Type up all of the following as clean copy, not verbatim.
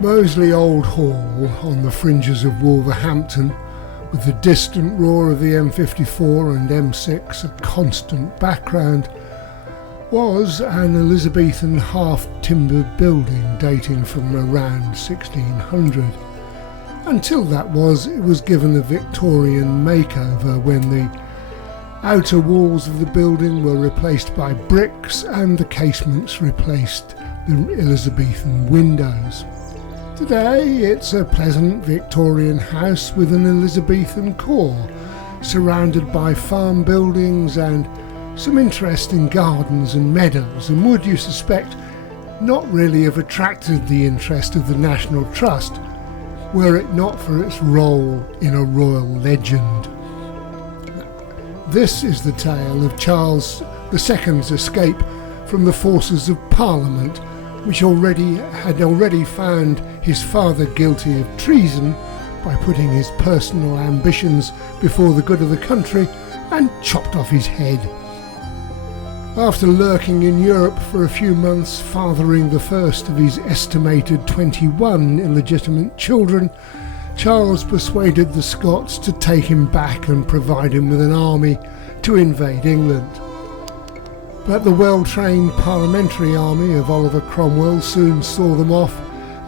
Moseley Old Hall on the fringes of Wolverhampton, with the distant roar of the M54 and M6 a constant background, was an Elizabethan half-timbered building dating from around 1600. Until it was given a Victorian makeover when the outer walls of the building were replaced by bricks and the casements replaced the Elizabethan windows. Today it's a pleasant Victorian house with an Elizabethan core, surrounded by farm buildings and some interesting gardens and meadows, and would, you suspect, not really have attracted the interest of the National Trust were it not for its role in a royal legend. This is the tale of Charles II's escape from the forces of Parliament, which had already found his father guilty of treason by putting his personal ambitions before the good of the country, and chopped off his head. After lurking in Europe for a few months, fathering the first of his estimated 21 illegitimate children, Charles persuaded the Scots to take him back and provide him with an army to invade England. But the well-trained parliamentary army of Oliver Cromwell soon saw them off,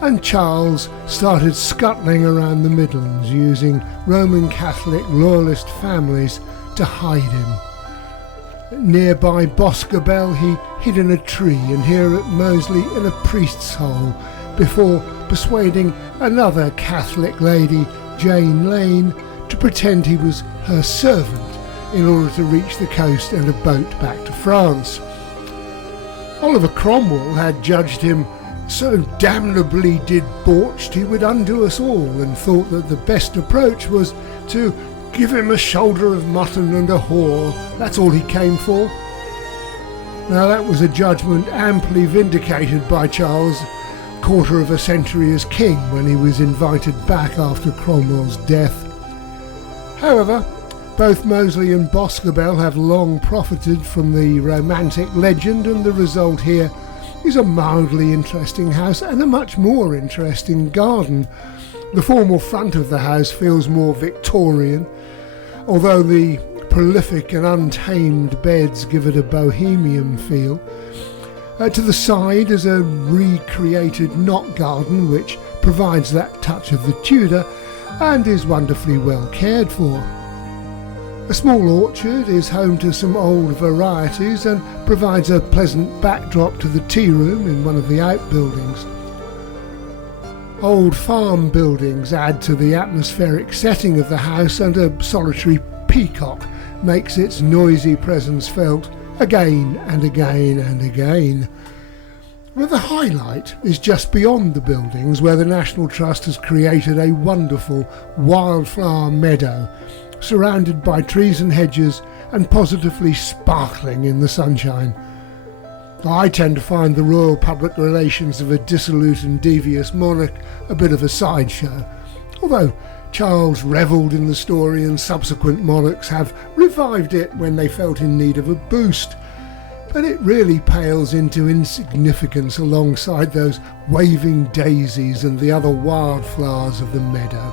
and Charles started scuttling around the Midlands using Roman Catholic loyalist families to hide him. Nearby Boscobel he hid in a tree, and here at Moseley in a priest's hole, before persuading another Catholic lady, Jane Lane, to pretend he was her servant in order to reach the coast and a boat back to France. Oliver Cromwell had judged him so damnably debauched he would undo us all, and thought that the best approach was to give him a shoulder of mutton and a whore. That's all he came for. Now that was a judgment amply vindicated by Charles, quarter of a century as king, when he was invited back after Cromwell's death. However, both Moseley and Boscobel have long profited from the romantic legend, and the result here is a mildly interesting house and a much more interesting garden. The formal front of the house feels more Victorian, although the prolific and untamed beds give it a bohemian feel. To the side is a recreated knot garden which provides that touch of the Tudor and is wonderfully well cared for. A small orchard is home to some old varieties and provides a pleasant backdrop to the tea room in one of the outbuildings. Old farm buildings add to the atmospheric setting of the house, and a solitary peacock makes its noisy presence felt again and again and again. But the highlight is just beyond the buildings, where the National Trust has created a wonderful wildflower meadow, surrounded by trees and hedges and positively sparkling in the sunshine. I tend to find the royal public relations of a dissolute and devious monarch a bit of a sideshow, although Charles revelled in the story and subsequent monarchs have revived it when they felt in need of a boost. But it really pales into insignificance alongside those waving daisies and the other wildflowers of the meadow.